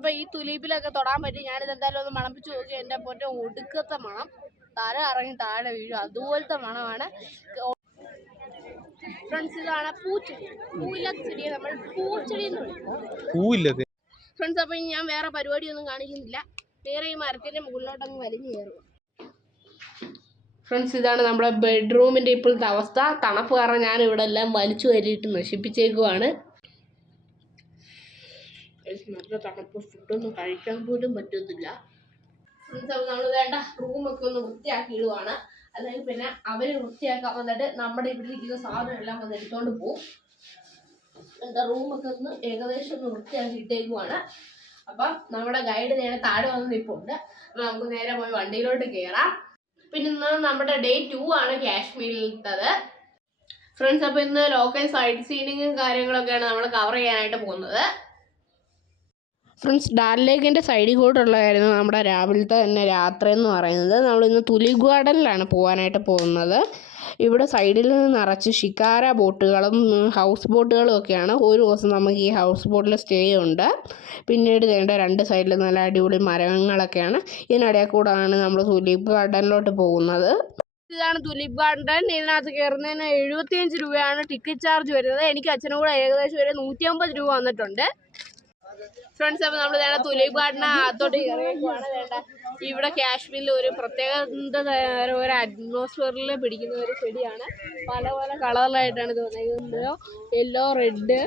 അപ്പോൾ ഈ തുലീപ്പിലൊക്കെ തൊടാൻ പറ്റി. ഞാനിത് എന്തായാലും ഒന്ന് മണപ്പിച്ച് നോക്കി. എന്റെ പൊറ്റ ഒടുക്കത്തെ മണം. തല ഇറങ്ങി താഴെ വീഴും. അതുപോലത്തെ മണമാണ്. ഫ്രണ്ട്സ് ഇതാണ് പൂച്ചെടി. പൂവില്ലാത്ത ചെടിയെ നമ്മൾ പൂച്ചെടി എന്ന് വിളിക്കും. ഫ്രണ്ട്സ് അപ്പോൾ ഞാൻ വേറെ പരിപാടി ഒന്നും കാണിക്കുന്നില്ല. നേരെ ഈ മരത്തിന്റെ മുകളിലോട്ടങ്ങ് വലിഞ്ഞു കയറും. ഫ്രണ്ട്സ് ഇതാണ് നമ്മുടെ ബെഡ്റൂമിന്റെ ഇപ്പോഴത്തെ അവസ്ഥ. തണുപ്പ് കാരണം ഞാൻ ഇവിടെ എല്ലാം വലിച്ചു കയറിയിട്ട് നശിപ്പിച്ചേക്കുവാണ്. നല്ല തണുപ്പ് ഫുഡൊന്നും കഴിക്കാൻ പോലും പറ്റുന്നില്ല. നമ്മൾ വേണ്ട റൂമൊക്കെ ഒന്ന് വൃത്തിയാക്കി ഇടുവാണ്. അല്ലെങ്കിൽ പിന്നെ അവർ വൃത്തിയാക്കാൻ വന്നിട്ട് നമ്മുടെ ഇവിടെ ഇരിക്കുന്ന സാധനം എല്ലാം വന്ന് എടുത്തോണ്ട് പോവും. എന്താ റൂമൊക്കെ ഒന്ന് ഏകദേശം ഒന്ന് വൃത്തിയാക്കി ഇട്ടേക്കുവാണ്. അപ്പം നമ്മുടെ ഗൈഡ് നേരെ താഴെ വന്ന് നിൽപ്പുണ്ട് അപ്പം നമുക്ക് നേരെ പോയി വണ്ടിയിലോട്ട് കയറാം പിന്നെ ഇന്ന് നമ്മുടെ ഡേ ടു ആണ് കാശ്മീരിലത്തത്. ഫ്രണ്ട്സ് അപ്പോൾ ഇന്ന് ലോക്കൽ സൈറ്റ് സീനിങ്ങും കാര്യങ്ങളൊക്കെയാണ് നമ്മൾ കവർ ചെയ്യാനായിട്ട് പോകുന്നത്. ഫ്രണ്ട്സ് ഡാൽ ലേക്കിന്റെ സൈഡിൽ കൂട്ടുള്ളതായിരുന്നു നമ്മുടെ രാവിലത്തെ തന്നെ രാത്രി എന്ന് പറയുന്നത്. നമ്മൾ ഇന്ന് തുലി ഗാർഡനിലാണ് പോകാനായിട്ട് പോകുന്നത്. ഇവിടെ സൈഡിൽ നിന്ന് നിറച്ച് ഷിക്കാര ബോട്ടുകളും ഹൗസ് ബോട്ടുകളും ഒക്കെയാണ്. ഒരു ദിവസം നമുക്ക് ഈ ഹൗസ് ബോട്ടിൽ സ്റ്റേ ഉണ്ട്. പിന്നീട് വേണ്ട രണ്ട് സൈഡിൽ നല്ല അടിപൊളി മരങ്ങളൊക്കെയാണ്. ഇതിനിടയിൽ കൂടാണ് നമ്മൾ തുലിപ് ഗാർഡനിലോട്ട് പോകുന്നത്. ഇതാണ് തുലിപ് ഗാർഡൻ. ഇതിനകത്ത് കയറുന്നതിന് എഴുപത്തിയഞ്ച് രൂപയാണ് ടിക്കറ്റ് ചാർജ് വരുന്നത്. എനിക്ക് അച്ഛനും കൂടെ ഏകദേശം ഒരു നൂറ്റി അമ്പത് രൂപ വന്നിട്ടുണ്ട്. ഫ്രണ്ട്സ് അപ്പോൾ നമ്മൾ വേണ്ട തുലീപ് ഗാർഡന് അകത്തോട്ട് കയറിയേക്കുവാണ്. വേണ്ട ഇവിടെ കാശ്മീരിൽ ഒരു പ്രത്യേക ഒരു അറ്റ്മോസ്ഫിയറിൽ പിടിക്കുന്ന ഒരു ചെടിയാണ്. പല പല കളറിലായിട്ടാണ് വന്നിരിക്കുന്നത് യെല്ലോ റെഡ്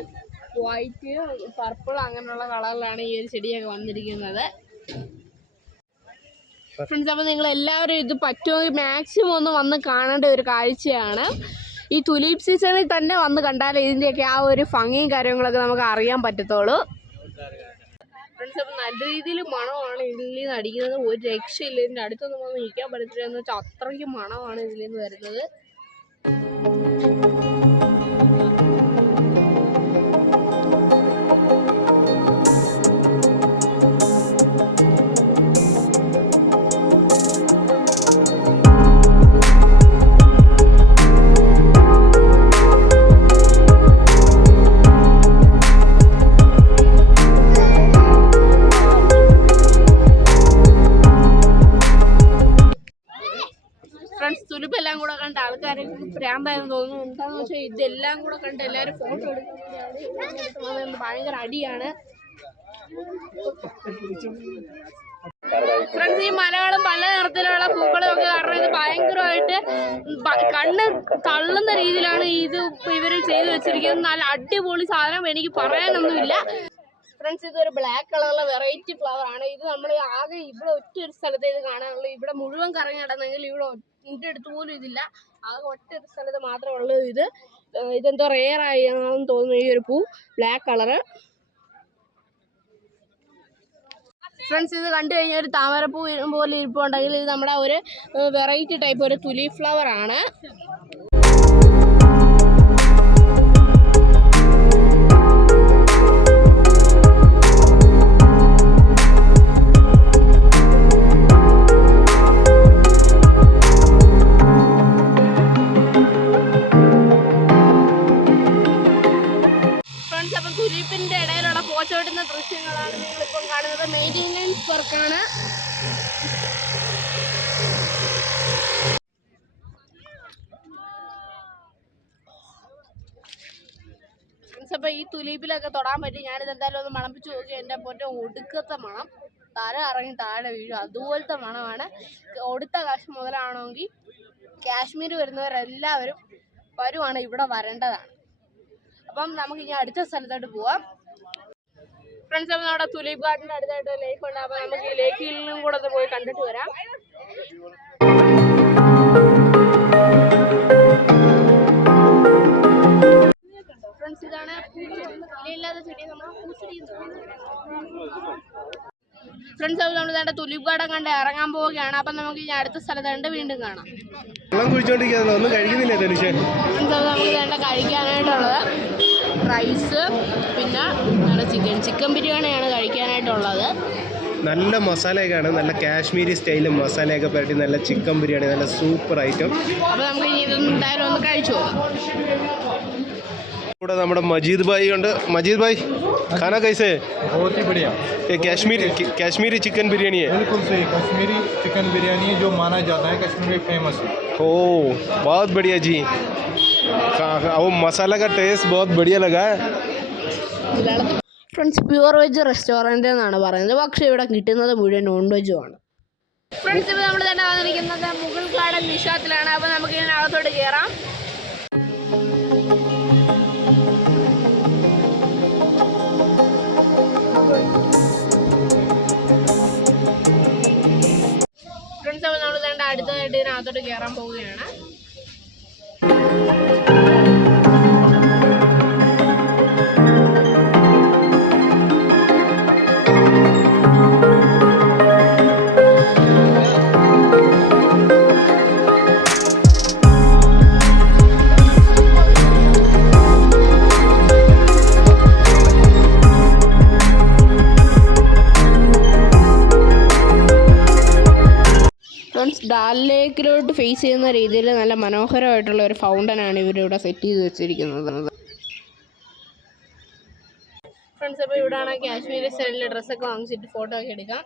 വൈറ്റ് പർപ്പിൾ അങ്ങനെയുള്ള കളറിലാണ് ഈ ഒരു ചെടിയൊക്കെ വന്നിരിക്കുന്നത്. ഫ്രണ്ട്സ് അപ്പോൾ നിങ്ങൾ എല്ലാവരും ഇത് പറ്റുമെങ്കിൽ മാക്സിമം ഒന്ന് വന്ന് കാണേണ്ട ഒരു കാഴ്ചയാണ്. ഈ തുലീപ് സീസണിൽ തന്നെ വന്ന് കണ്ടാലേ ഇതിന്റെയൊക്കെ ആ ഒരു ഭംഗിയും കാര്യങ്ങളൊക്കെ നമുക്ക് അറിയാൻ പറ്റത്തുള്ളൂ. ഫ്രണ്ട്സ് അപ്പം നല്ല രീതിയിൽ മണമാണ് ഇതിൽ നിന്ന് അടിക്കുന്നത്. ഒരു രക്ഷയില്ല. ഇതിന്റെ അടുത്തൊന്നും വന്ന് നിൽക്കാൻ പറ്റത്തില്ല എന്ന് വെച്ചാൽ അത്രയ്ക്ക് മണമാണ് ഇതിൽ നിന്ന് വരുന്നത്. തോന്നുന്നു. എന്താണെന്ന് വെച്ചാൽ ഇതെല്ലാം കൂടെ കണ്ട് എല്ലാവരും ഫോട്ടോ എടുക്കുന്നത് ഭയങ്കര അടിയാണ്. ഫ്രണ്ട്സ് ഈ മലകളും പല നിറത്തിലുള്ള പൂക്കളും ഒക്കെ കാരണം ഇത് ഭയങ്കരമായിട്ട് കണ്ണ് തള്ളുന്ന രീതിയിലാണ് ഇത് ഇവർ ചെയ്തു വെച്ചിരിക്കുന്നത്. നല്ല അടിപൊളി സാധനം എനിക്ക് പറയാനൊന്നുമില്ല. ഫ്രണ്ട്സ് ഇതൊരു ബ്ലാക്ക് കളറുള്ള വെറൈറ്റി ഫ്ലവർ ആണ്. ഇത് നമ്മൾ ആകെ ഇവിടെ ഒറ്റ ഒരു സ്ഥലത്ത് ഇത് കാണാനുള്ളൂ. ഇവിടെ മുഴുവൻ കറങ്ങി നടന്നെങ്കിൽ ഇവിടെ ഇതിന്റെ അടുത്ത് പോലും ഇതില്ല. ആകെ ഒറ്റ ഒരു സ്ഥലത്ത് മാത്രമേ ഉള്ളൂ ഇത്. ഇതെന്തോ റെയർ ആണെന്ന് തോന്നുന്നു ഈ ഒരു പൂ. ബ്ലാക്ക് കളറ് ഫ്രണ്ട്സ് ഇത് കണ്ടു കഴിഞ്ഞാൽ ഒരു താമരപ്പൂ പോലെ ഇരിപ്പുണ്ടെങ്കിൽ ഇത് നമ്മുടെ ഒരു വെറൈറ്റി ടൈപ്പ് ഒരു തുലി ഫ്ലവർ ആണ്. ഈ തുലീപിലൊക്കെ തൊടാൻ പറ്റി. ഞാനിത് എന്തായാലും ഒന്ന് മണപ്പിച്ച് നോക്കി. എന്റെ പൊറ്റ ഒടുക്കത്തെ മണം. തല ഇറങ്ങി താഴെ വീഴും. അതുപോലത്തെ മണമാണ്. ഒടുത്ത കാശ് മുതലാണെങ്കിൽ കാശ്മീർ വരുന്നവരെല്ലാവരും വരുവാണ് ഇവിടെ വരേണ്ടതാണ്. അപ്പം നമുക്ക് ഇനി അടുത്ത സ്ഥലത്തോട്ട് പോവാം. ഫ്രണ്ട്സ് അപ്പം നമ്മുടെ തുലീപ് ഗാർഡന്റെ അടുത്തായിട്ട് ലേക്ക് ഉണ്ട്. അപ്പം നമുക്ക് ഈ ലേക്കിലും കൂടെ ഒന്ന് പോയി കണ്ടിട്ട് വരാം. ഫ്രണ്ട്സ് ഇതാണ് ഇലയില്ലാത്ത ചെടി നമ്മൾ പൂച്ചെടി ഫ്രണ്ട്സ് അപ്പം നമ്മൾ ഇതാണ്ട് തുലിപ് ഗാർഡൻ കണ്ട് ഇറങ്ങാൻ പോവുകയാണ്. അപ്പം നമുക്ക് ഇനി അടുത്ത സ്ഥലത്ത് കണ്ട് വീണ്ടും കാണാം. വെള്ളം കുഴിച്ചോണ്ടിരിക്കുന്നത് ഒന്നും കഴിക്കുന്നില്ല ധനുഷ് ഫ്രണ്ട്സ് അപ്പം നമുക്ക് നേരത്തെ കഴിക്കാനായിട്ടുള്ളത് റൈസ് പിന്നെ നമ്മുടെ ചിക്കൻ ചിക്കൻ ബിരിയാണിയാണ് കഴിക്കാനായിട്ടുള്ളത്. നല്ല മസാലയൊക്കെയാണ് നല്ല കാശ്മീരി സ്റ്റൈലും മസാലയൊക്കെ പുരട്ടി നല്ല ചിക്കൻ ബിരിയാണി നല്ല സൂപ്പർ ഐറ്റം. അപ്പോൾ നമുക്ക് ഇനി ഇതൊന്നും എന്തായാലും ഒന്ന് കഴിച്ചു ഇവിടെ നമ്മുടെ മജീദ് ഭായി ഉണ്ട്. മജീദ് ഭായി ഖാന കൈസേ? बहुत ही बढ़िया കാശ്മീരി കാശ്മീരി ചിക്കൻ ബിരിയാണി बिल्कुल सही कश्मीरी चिकन बिरयानी है जो माना जाता है कश्मीर में फेमस है ओ बहुत बढ़िया जी हाँ, वो मसाला का टेस्ट बहुत बढ़िया लगा है ഫ്രണ്ട്സ് പ്യുവർ വെജ് റെസ്റ്റോറന്റ് എന്നാണ് പറയുന്നത്. പക്ഷേ ഇവിടെ കിട്ടുന്നത് മുഴുവൻ നോൺ വെജും ആണ്. ഫ്രണ്ട്സ് ഇപ്പോൾ നമ്മൾ തന്നെ വന്നിരിക്കുന്നത് മുഗൾ ഗാർഡൻ നിഷാത്തിലാണ്. അപ്പോൾ നമുക്ക് ഇതിനകത്തോട്ട് കയറാം ഇതിനകത്തോട്ട് കയറാൻ പോവുകയാണ്. ഡാൽ ഫേസ് ചെയ്യുന്ന രീതിയിൽ നല്ല മനോഹരമായിട്ടുള്ള ഒരു ഫൗണ്ടനാണ് ഇവരിവിടെ സെറ്റ് ചെയ്ത് വെച്ചിരിക്കുന്നത്. ഫ്രണ്ട്സ് അപ്പോൾ ഇവിടെയാണ് കാശ്മീരി സ്റ്റൈലിലെ ഡ്രസ്സൊക്കെ വാങ്ങിച്ചിട്ട് ഫോട്ടോ ഒക്കെ എടുക്കാം.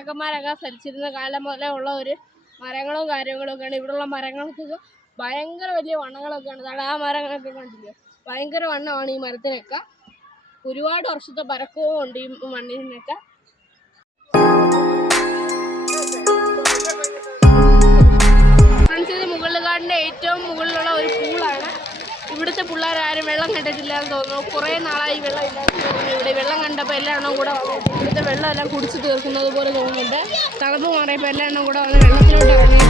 രാജാക്കന്മാരൊക്കെ ഭരിച്ചിരുന്ന കാലം മുതലേ ഉള്ള ഒരു മരങ്ങളും കാര്യങ്ങളും ഒക്കെയാണ് ഇവിടെയുള്ള മരങ്ങൾക്ക് ഭയങ്കര വലിയ വണ്ണങ്ങളൊക്കെയാണ്. ദാ ആ മരങ്ങളൊക്കെ കണ്ടില്ലേ? ഭയങ്കര വണ്ണമാണ് ഈ മരത്തിനൊക്കെ. ഒരുപാട് വർഷത്തെ പരക്കവും ഉണ്ട് ഈ മണ്ണിനൊക്കെ. മുകളിൽ മുകളിലുകാടിന്റെ ഏറ്റവും മുകളിലുള്ള ഒരു പൂളാണ് ഇവിടുത്തെ പിള്ളേർ ആരും വെള്ളം കണ്ടിട്ടില്ല എന്ന് തോന്നുന്നു. കുറേ നാളായി വെള്ളം തോന്നുന്നു. ഇവിടെ വെള്ളം കണ്ടപ്പോൾ എല്ലാ എണ്ണം കൂടെ ഇവിടുത്തെ വെള്ളം എല്ലാം കുടിച്ച് തീർക്കുന്നത് പോലെ തോന്നുന്നുണ്ട്. തണുപ്പ് മാറിയപ്പോൾ എല്ലാ കൂടെ വന്ന് വെള്ളത്തിലോട്ട് ഇറങ്ങിയിട്ടുമാണ്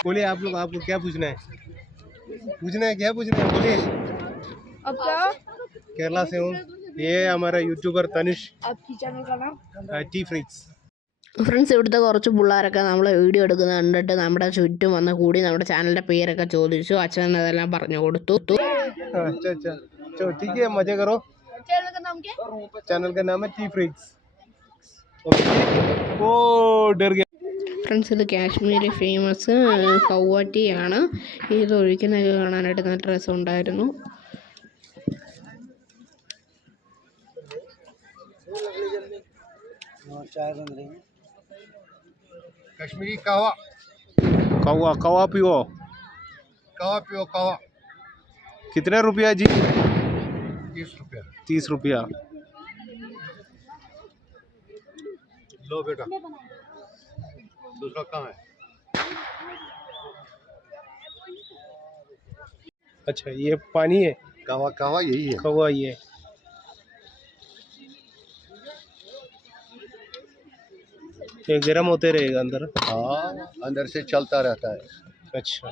बोलिए आप लोग आपको क्या पूछना है पूछना है क्या पूछना है बोलिए अब क्या केरला से हूँ ये हमारा यूट्यूबर तनिष आपकी चैनल का नाम टी फ्रिक्स ഫ്രണ്ട്സ് ഇവിടുത്തെ കുറച്ച് പിള്ളേരൊക്കെ നമ്മൾ വീഡിയോ എടുക്കുന്നത് കണ്ടിട്ട് നമ്മുടെ ചുറ്റും വന്ന് കൂടി നമ്മുടെ ചാനലിൻ്റെ പേരൊക്കെ ചോദിച്ചു അച്ഛൻ അതെല്ലാം പറഞ്ഞു കൊടുത്തു अच्छा अच्छा चलो ഫ്രണ്ട്സ് ഇത് കാശ്മീരി ഫേമസ് കൗവാറ്റിയാണ് ഇത് ഒഴിക്കുന്നതൊക്കെ കാണാനായിട്ട് നല്ല രസമുണ്ടായിരുന്നു कश्मीरी कहवा कौवा कौवा पियो कहवा पियो कहवा कितने रुपया जी तीस रुपया तीस रुपया लो बेटा दूसरा कहाँ है अच्छा ये पानी है कहवा कहवा यही है कौवा ये ये गर्म होते रहेगा अंदर हाँ अंदर से चलता रहता है अच्छा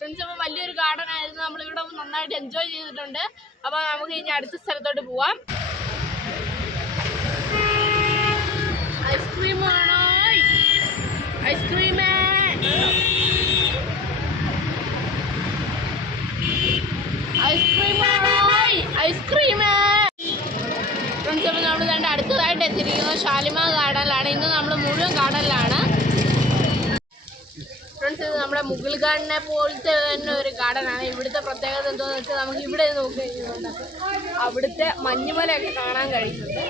ഫ്രണ്ട്സ് അപ്പോൾ വലിയൊരു ഗാർഡൻ ആയിരുന്നു നമ്മളിവിടെ നന്നായിട്ട് എൻജോയ് ചെയ്തിട്ടുണ്ട് അപ്പോൾ നമുക്ക് ഇനി അടുത്ത സ്ഥലത്തോട്ട് പോവാം ഐസ്ക്രീം ഐസ്ക്രീം ആണോ ഐസ്ക്രീം ഫ്രണ്ട്സ് അപ്പോൾ നമ്മൾ കണ്ട് അടുത്തതായിട്ട് എത്തിയിരിക്കുന്നത് ഷാലിമ ഗാർഡനിലാണ്. ഇന്ന് നമ്മൾ മുഴുവൻ ഗാർഡനിലാണ്. ഫ്രണ്ട്സ് ഇത് നമ്മുടെ മുഗൾ ഗാർഡനെ പോലത്തെ തന്നെ ഒരു ഗാർഡനാണ്. ഇവിടുത്തെ പ്രത്യേകത എന്താണെന്ന് വെച്ചാൽ നമുക്ക് ഇവിടെ നോക്കി കഴിഞ്ഞിട്ടുണ്ട്. അവിടുത്തെ മഞ്ഞുമലയൊക്കെ കാണാൻ കഴിയുന്നുണ്ട്.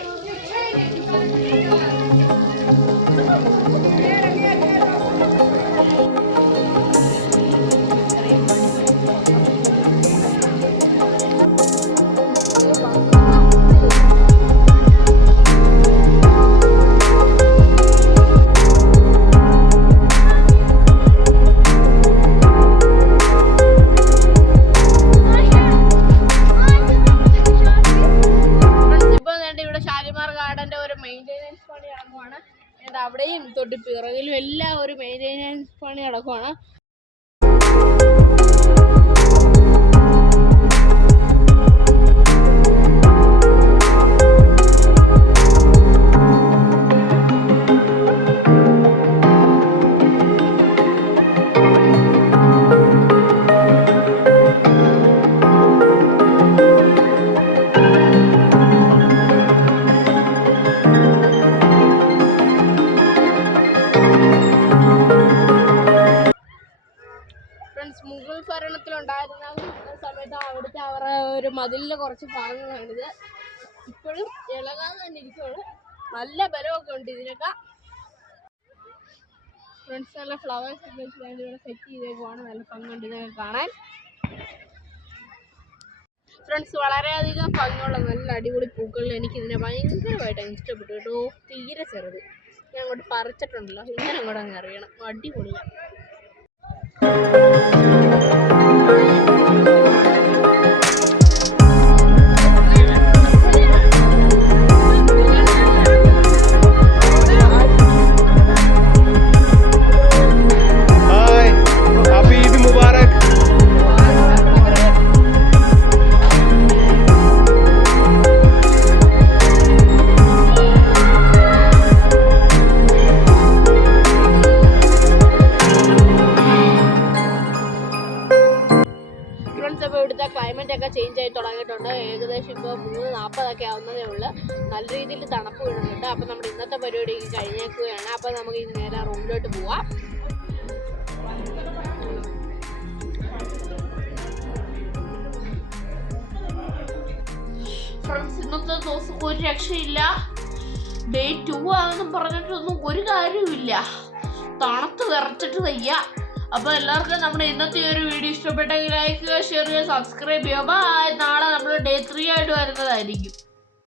ഒരു മെയിന്റെനൻസ് പണി നടക്കുവാണ്. സമയത്ത് അവിടുത്തെ അവരുടെ ഒരു മതിലിലെ കുറച്ച് ഭാഗങ്ങളാണിത് ഇപ്പോഴും ഇളകാതെ തന്നെ ഇരിക്കുവാണ്. നല്ല ബലമൊക്കെ ഉണ്ട് ഇതിനൊക്കെ. ഫ്രണ്ട്സ് നല്ല ഫ്ലവേഴ്സ് ഒക്കെ വെച്ച് ഞാൻ ഇവിടെ സെറ്റ് ചെയ്തേക്കുവാണ് നല്ല ഭംഗിയുണ്ട് ഇതൊക്കെ കാണാൻ. ഫ്രണ്ട്സ് വളരെയധികം ഭംഗിയുള്ള നല്ല അടിപൊളി പൂക്കളിൽ എനിക്ക് ഇതിനെ ഭയങ്കരമായിട്ട് ഇഷ്ടപ്പെട്ടു കേട്ടോ. തീരെ ചെറുത്. ഞാൻ അങ്ങോട്ട് പറിച്ചിട്ടുണ്ടല്ലോ. ഇങ്ങനെ അങ്ങോട്ട് അങ്ങ് അറിയണം അടിപൊളിയാണ് ഫ്രണ്ട്സ് ഇന്നത്തെ ദിവസം ഒരു രക്ഷയില്ല. ഡേ ടു ആണെന്നും പറഞ്ഞിട്ടൊന്നും ഒരു കാര്യവുമില്ല. തണുത്ത് വിറച്ചിട്ട് വയ്യ. അപ്പോൾ എല്ലാവർക്കും നമ്മുടെ ഇന്നത്തെ ഒരു വീഡിയോ ഇഷ്ടപ്പെട്ടെങ്കിൽ ലൈക്ക് ചെയ്യുക ഷെയർ ചെയ്യുക. സബ്സ്ക്രൈബ് ചെയ്യുക ബൈ നാളെ നമ്മൾ ഡേ ത്രീ ആയിട്ട് വരുന്നതായിരിക്കും.